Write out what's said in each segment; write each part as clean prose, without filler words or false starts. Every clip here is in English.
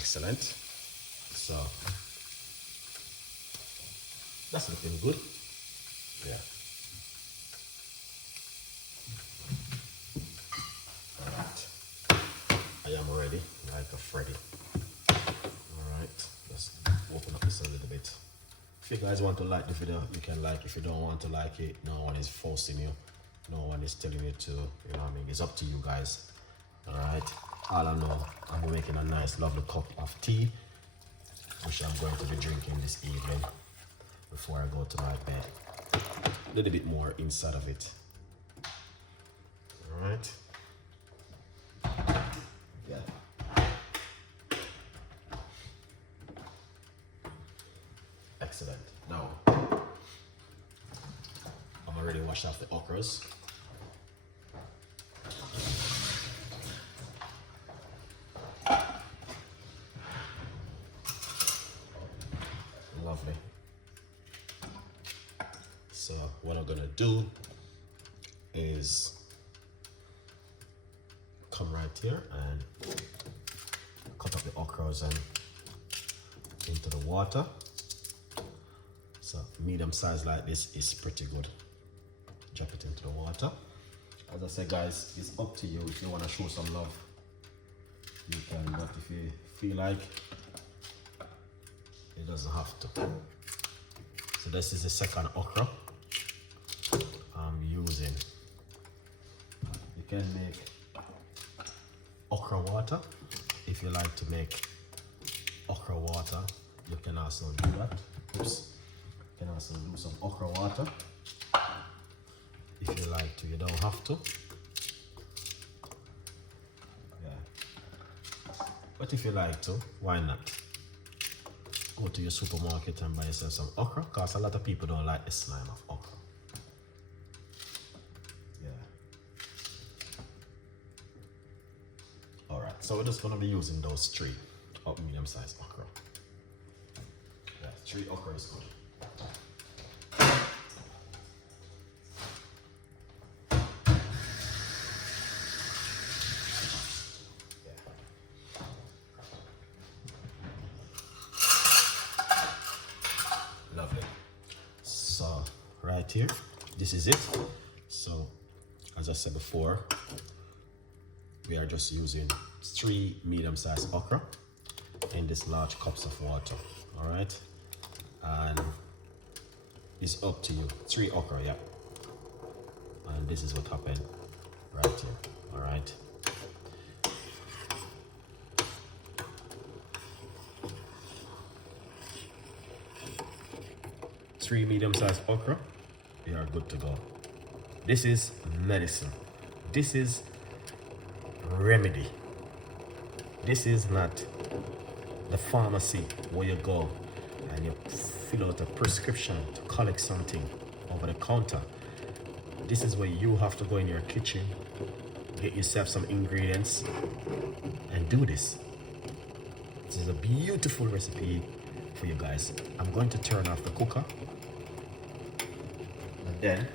Excellent. So that's looking good. Yeah. All right. I am ready, like a Freddy. All right. Let's open up this a little bit. If you guys want to like the video, you can like. If you don't want to like it, no one is forcing you. No one is telling you to, you know what I mean? It's up to you guys. All right. All I know, I'm making a nice, lovely cup of tea, which I'm going to be drinking this evening before I go to my bed. A little bit more inside of it. All right. Yeah. Excellent. Now, I've already washed off the okras. Lovely. So what I'm gonna do is come right here and cut up the okras and into the water. So medium size like this is pretty good. Drop it into the water. As I said, guys, it's up to you. If you want to show some love, you can, but if you feel like, it doesn't have to. So this is the second okra I'm using. You can make okra water. If you like to make okra water, you can also do that. Oops. You can also do some okra water. If you like to, you don't have to. Yeah. But if you like to, why not? Go to your supermarket and buy yourself some okra, because a lot of people don't like the slime of okra. Yeah. Alright, so we're just going to be using those 3 medium-sized okra. Yeah, 3 okra is good. Lovely. So right here, this is it. So as I said before, we are just using 3 medium-sized okra in this large cups of water. All right, and it's up to you. 3 okra, yeah. And this is what happened right here. All right. Three medium-sized okra, you are good to go. This is medicine. This is remedy. This is not the pharmacy where you go and you fill out a prescription to collect something over the counter. This is where you have to go in your kitchen, get yourself some ingredients, and do this. This is a beautiful recipe for you guys. I'm going to turn off the cooker. And then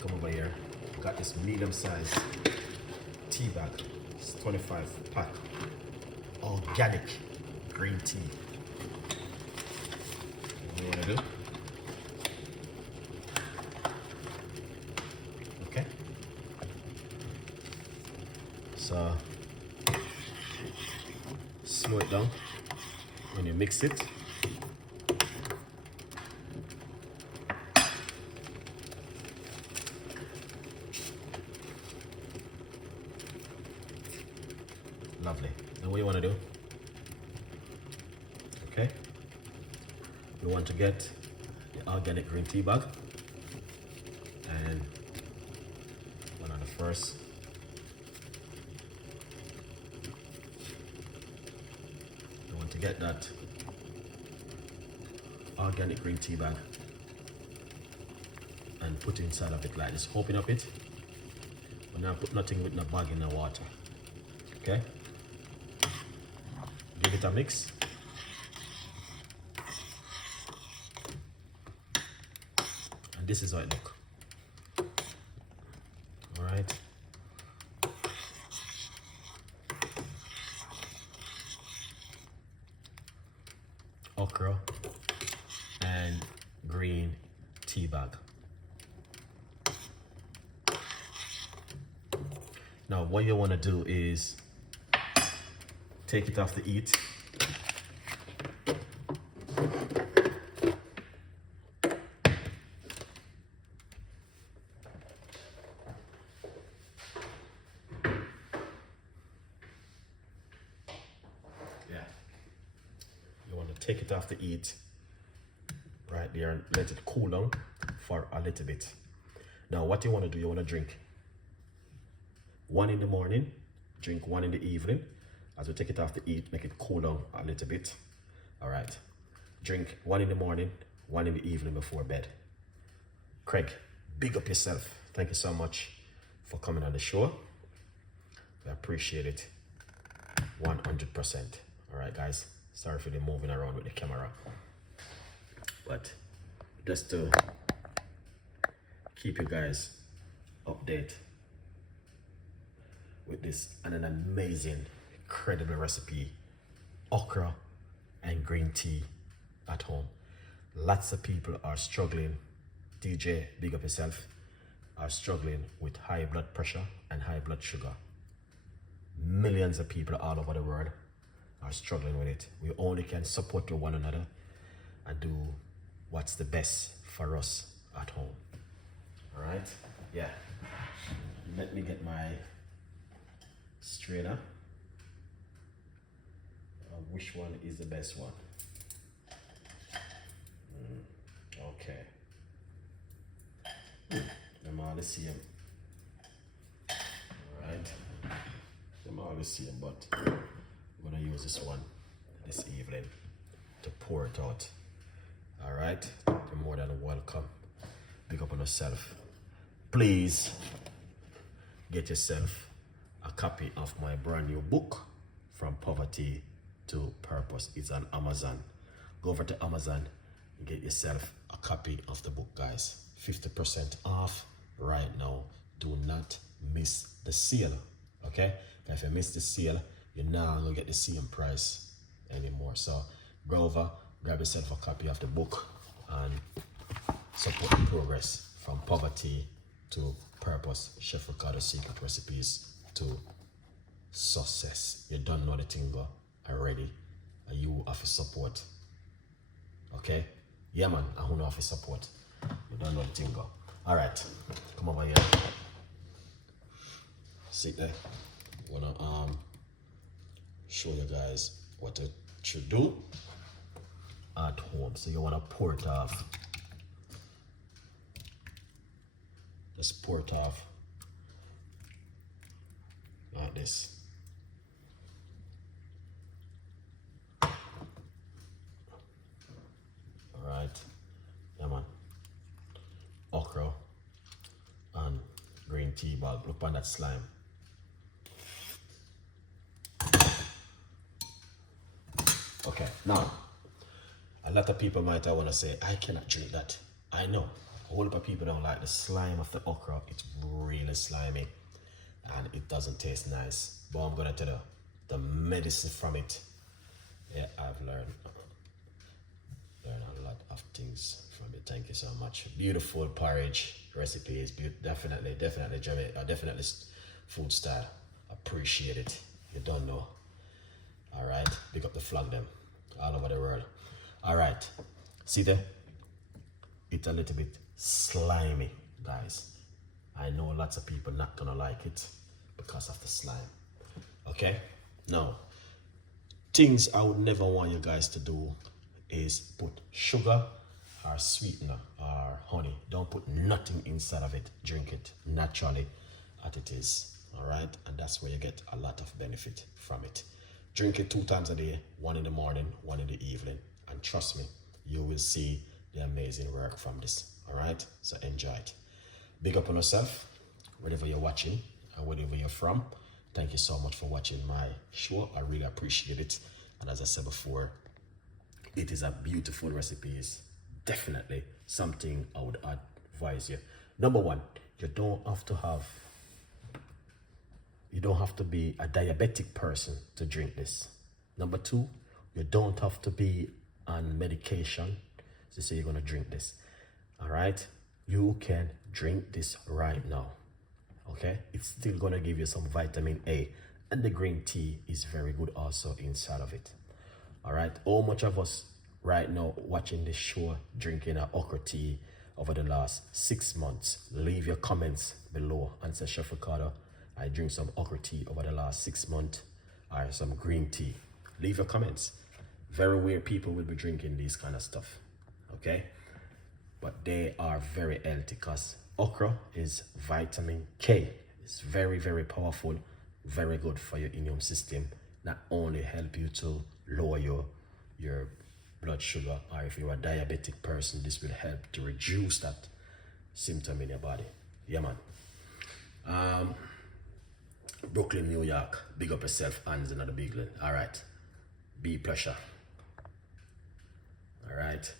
come over here. Got this medium-sized tea bag. It's 25 pack organic green tea. What you want to do? Okay. So slow it down when you mix it. Lovely. Now what you want to do? Okay. You want to get the organic green tea bag and one of the first. You want to get that organic green tea bag and put it inside of it like this. Open up it. But now put nothing with the bag in the water. Okay. Give it a mix. And this is how it looks. Alright. okra and green tea bag. Now what you want to do is take it off the heat. You want to take it off the heat right there and let it cool down for a little bit. Now what you want to do, you want to drink one in the morning, drink one in the evening. As we take it off the heat, make it cool down a little bit. All right, drink one in the morning, one in the evening before bed. Craig, big up yourself. Thank you so much for coming on the show. We appreciate it 100%. All right, guys. Sorry for the moving around with the camera, but just to keep you guys updated with this and an amazing, incredible recipe, okra and green tea at home. Lots of people are struggling, DJ, big up yourself, are struggling with high blood pressure and high blood sugar. Millions of people all over the world are struggling with it. We only can support one another and do what's the best for us at home. All right? Yeah. Let me get my strainer. Which one is the best one? Okay. Them all the same. All right. Them all the same, but I'm gonna use this one this evening to pour it out. All right, you're more than welcome. Pick up on yourself. Please get yourself a copy of my brand new book, From Poverty to Purpose. It's on Amazon. Go over to Amazon and get yourself a copy of the book, guys. 50% off right now. Do not miss the sale. Okay, if you miss the sale, you're not gonna get the same price anymore. So go over, grab yourself a copy of the book and support the progress from poverty to purpose. Chef Ricardo Secret Recipes to success. You don't know the thing already, and you have to support. Okay? Yeah, man, I don't know if you support. You don't know the thing. All right, come over here. Sit there. Wanna show you guys what it should do at home. So you want to pour it off. Just pour it off like this. All right, yeah, man. Okra and green tea bag. Look on that slime. Okay, now, a lot of people might want to say, I cannot drink that. I know, a whole lot of people don't like the slime of the okra. It's really slimy and it doesn't taste nice. But I'm going to tell you, the medicine from it, yeah, I've learned a lot of things from it. Thank you so much. Beautiful porridge recipes, definitely food style. Appreciate it. You don't know. All right, pick up the flag them all over the world. All right, see there? It's a little bit slimy, guys. I know lots of people not gonna like it because of the slime. Okay, now, things I would never want you guys to do is put sugar or sweetener or honey. Don't put nothing inside of it. Drink it naturally as it is. All right, and that's where you get a lot of benefit from it. Drink it 2 times a day, one in the morning, one in the evening. And trust me, you will see the amazing work from this. All right, so enjoy it. Big up on yourself, wherever you're watching and wherever you're from. Thank you so much for watching my show. I really appreciate it. And as I said before, it is a beautiful recipe. It's definitely something I would advise you. Number one, you don't have to be a diabetic person to drink this. Number two, you don't have to be on medication, to say you're gonna drink this. All right, you can drink this right now. Okay, it's still gonna give you some vitamin A, and the green tea is very good also inside of it. All right, how much of us right now watching this show drinking an okra tea over the last 6 months? Leave your comments below and say, Chef Ricardo, I drink some okra tea over the last 6 months, or some green tea. Leave your comments. Very weird people will be drinking these kind of stuff, okay? But they are very healthy because okra is vitamin K. It's very, very powerful, very good for your immune system. Not only help you to lower your blood sugar, or if you're a diabetic person, this will help to reduce that symptom in your body. Yeah, man. Brooklyn, New York, big up yourself, hands another big one. All right, be pleasure. All right.